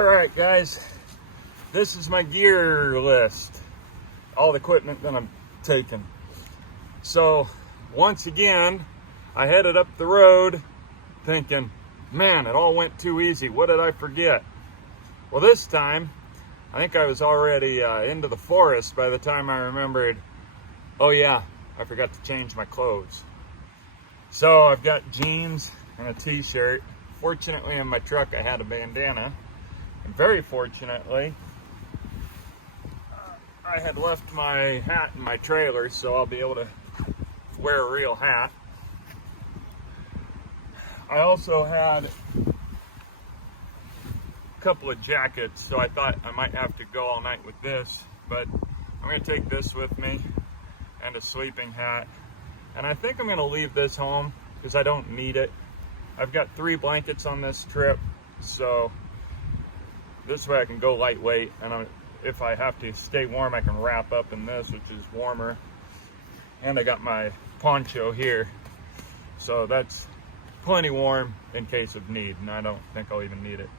All right, guys, this is my gear list, all the equipment that I'm taking. So once again, I headed up the road thinking, man, it all went too easy. What did I forget? Well, this time, I think I was already into the forest by the time I remembered, oh yeah, I forgot to change my clothes. So I've got jeans and a t-shirt. Fortunately, in my truck, I had a bandana. And very fortunately, I had left my hat in my trailer, so I'll be able to wear a real hat. I also had a couple of jackets, so I thought I might have to go all night with this, but I'm going to take this with me and a sleeping hat. And I think I'm going to leave this home because I don't need it. I've got 3 blankets on this trip, so this way I can go lightweight, and if I have to stay warm, I can wrap up in this, which is warmer. And I got my poncho here, so that's plenty warm in case of need, and I don't think I'll even need it.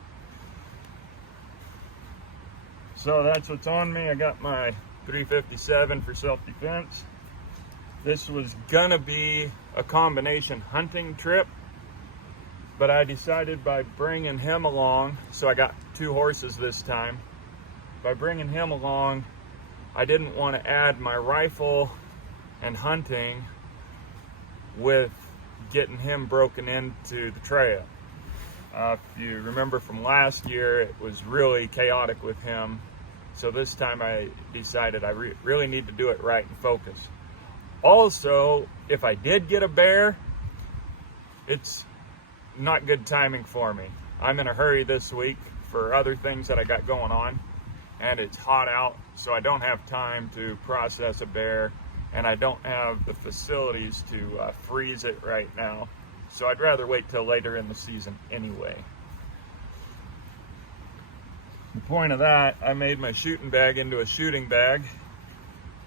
So that's what's on me. I got my 357 for self-defense. This was gonna be a combination hunting trip, but I decided by bringing him along, so I got 2 horses this time. By bringing him along, I didn't want to add my rifle and hunting with getting him broken into the trail. If you remember from last year, it was really chaotic with him. So this time I decided I really need to do it right and focus. Also, if I did get a bear, it's not good timing for me. I'm in a hurry this week for other things that I got going on, and it's hot out, so I don't have time to process a bear, and I don't have the facilities to freeze it right now. So I'd rather wait till later in the season anyway. The point of that, I made my shooting bag into a shooting bag,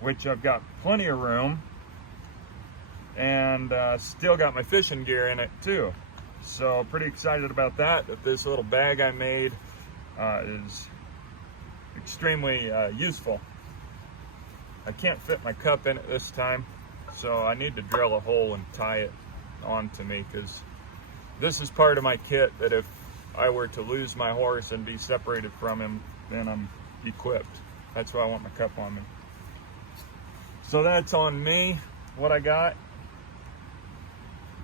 which I've got plenty of room, and still got my fishing gear in it too. So pretty excited about that this little bag I made is extremely useful. I can't fit my cup in it this time, so I need to drill a hole and tie it onto me, because this is part of my kit that if I were to lose my horse and be separated from him, then I'm equipped. That's why I want my cup on me. So that's on me, what I got.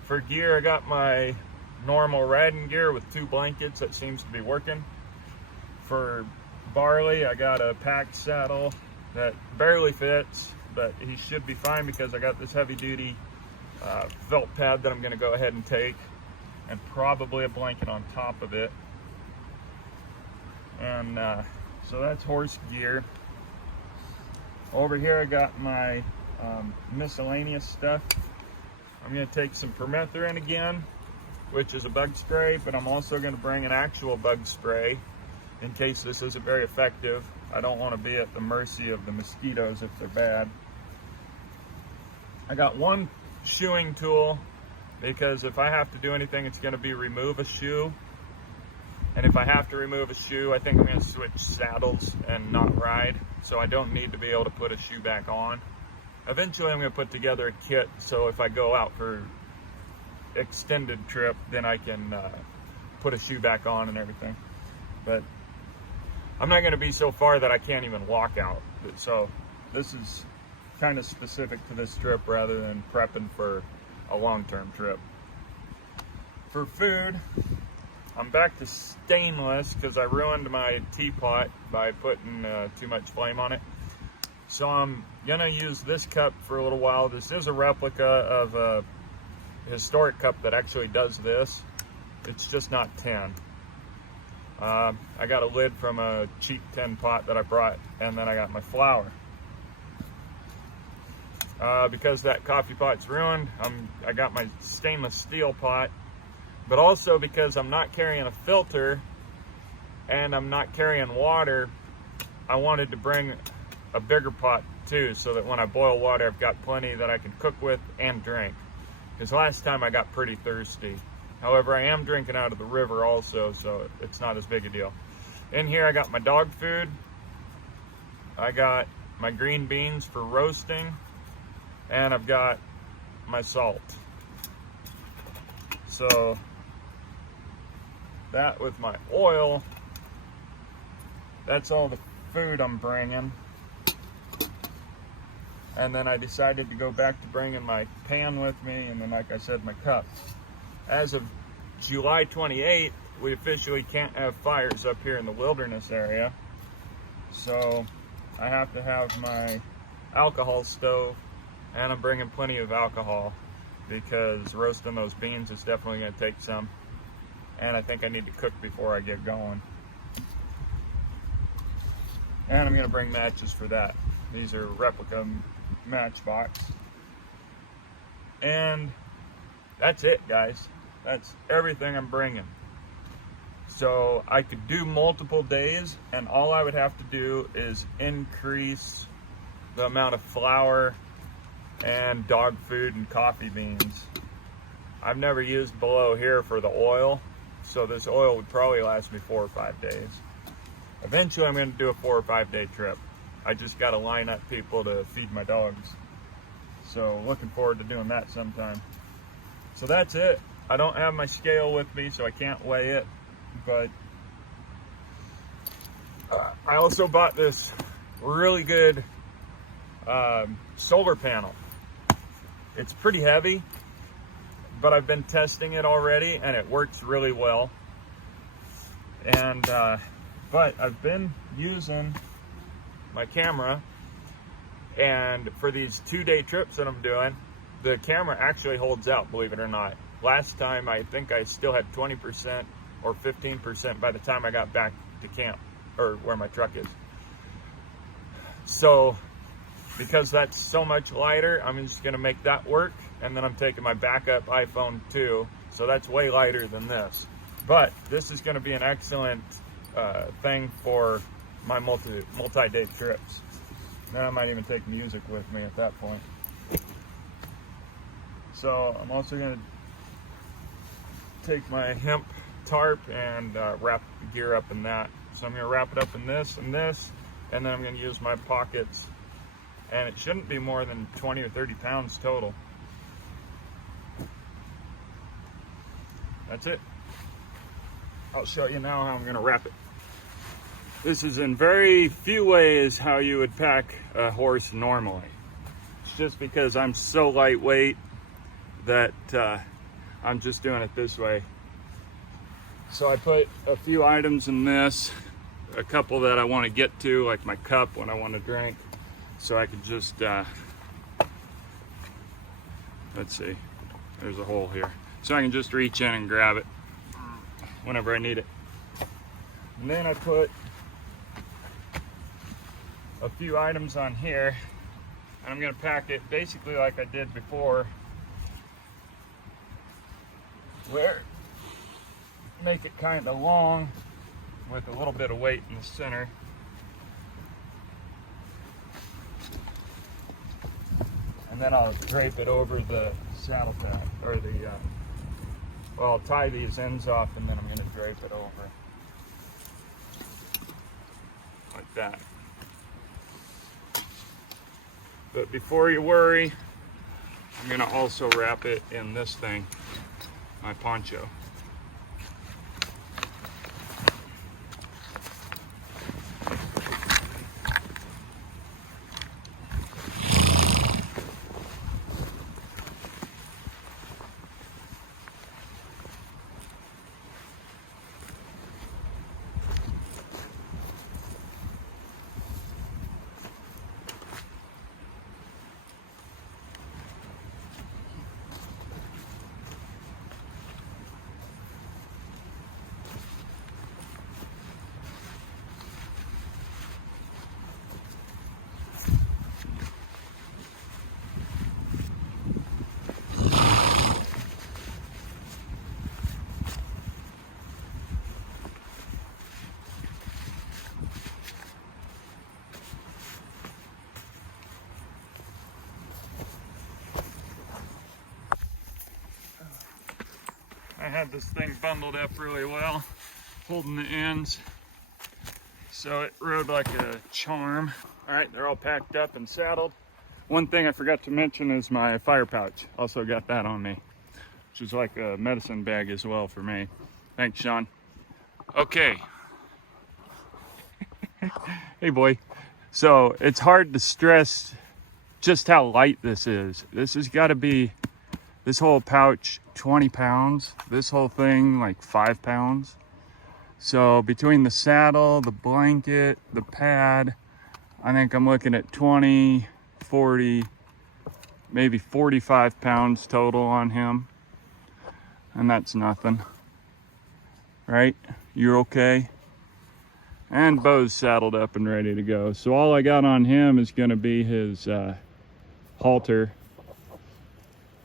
For gear, I got my normal riding gear with 2 blankets. That seems to be working. For Barley, I got a packed saddle that barely fits, but he should be fine because I got this heavy duty felt pad that I'm going to go ahead and take, and probably a blanket on top of it. And so that's horse gear. Over here I got my miscellaneous stuff. I'm going to take some permethrin again, which is a bug spray, but I'm also going to bring an actual bug spray in case this isn't very effective. I don't want to be at the mercy of the mosquitoes if they're bad. I got 1 shoeing tool, because if I have to do anything, it's going to be remove a shoe. And if I have to remove a shoe, I think I'm going to switch saddles and not ride, so I don't need to be able to put a shoe back on. Eventually I'm going to put together a kit, so if I go out for extended trip, then I can put a shoe back on and everything. But I'm not going to be so far that I can't even walk out. So this is kind of specific to this trip rather than prepping for a long-term trip. For food, I'm back to stainless because I ruined my teapot by putting too much flame on it. So I'm gonna use this cup for a little while. This is a replica of a historic cup that actually does this. It's just not tin. I got a lid from a cheap tin pot that I brought, and then I got my flour. Because that coffee pot's ruined, I got my stainless steel pot, but also because I'm not carrying a filter and I'm not carrying water, I wanted to bring a bigger pot too, so that when I boil water, I've got plenty that I can cook with and drink. Because last time I got pretty thirsty. However, I am drinking out of the river also, so it's not as big a deal. In here I got my dog food. I got my green beans for roasting, and I've got my salt. So that with my oil, that's all the food I'm bringing. And then I decided to go back to bringing my pan with me, and then, like I said, my cup. As of July 28th, we officially can't have fires up here in the wilderness area. So I have to have my alcohol stove, and I'm bringing plenty of alcohol because roasting those beans is definitely going to take some. And I think I need to cook before I get going. And I'm going to bring matches for that. These are replica matchbox. And that's it, guys. That's everything I'm bringing. So I could do multiple days, and all I would have to do is increase the amount of flour and dog food and coffee beans. I've never used below here for the oil, so this oil would probably last me 4 or 5 days. Eventually I'm going to do a 4 or 5 day trip. I just got to line up people to feed my dogs. So looking forward to doing that sometime. So that's it. I don't have my scale with me, so I can't weigh it, but I also bought this really good solar panel. It's pretty heavy, but I've been testing it already and it works really well. And but I've been using my camera, and for these 2-day trips that I'm doing, the camera actually holds out, believe it or not. Last time I think I still had 20% or 15% by the time I got back to camp, or where my truck is. So because that's so much lighter, I'm just gonna make that work, and then I'm taking my backup iPhone 2, so that's way lighter than this. But this is gonna be an excellent thing for my multi-day trips. Then I might even take music with me at that point. So I'm also gonna take my hemp tarp and wrap the gear up in that. So I'm gonna wrap it up in this and this, and then I'm gonna use my pockets, and it shouldn't be more than 20 or 30 pounds total. That's it. I'll show you now how I'm gonna wrap it. This is in very few ways how you would pack a horse normally. It's just because I'm so lightweight that I'm just doing it this way. So I put a few items in this, a couple that I want to get to, like my cup when I want to drink, so I could just, let's see, there's a hole here. So I can just reach in and grab it whenever I need it. And then I put a few items on here, and I'm gonna pack it basically like I did before, where make it kind of long with a little bit of weight in the center. And then I'll drape it over the saddle pad, or the, well, I'll tie these ends off, and then I'm gonna drape it over. Like that. But before you worry, I'm gonna also wrap it in this thing, my poncho. I had this thing bundled up really well, holding the ends. So it rode like a charm. All right, they're all packed up and saddled. One thing I forgot to mention is my fire pouch. Also got that on me, which is like a medicine bag as well for me. Thanks, Sean. Okay. Hey, boy. So it's hard to stress just how light this is. This has got to be, this whole pouch, 20 pounds. This whole thing, like 5 pounds. So between the saddle, the blanket, the pad, I think I'm looking at 20, 40, maybe 45 pounds total on him. And that's nothing. Right? You're okay? And Bo's saddled up and ready to go. So all I got on him is going to be his halter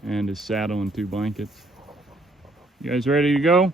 and his saddle and 2 blankets. You guys ready to go?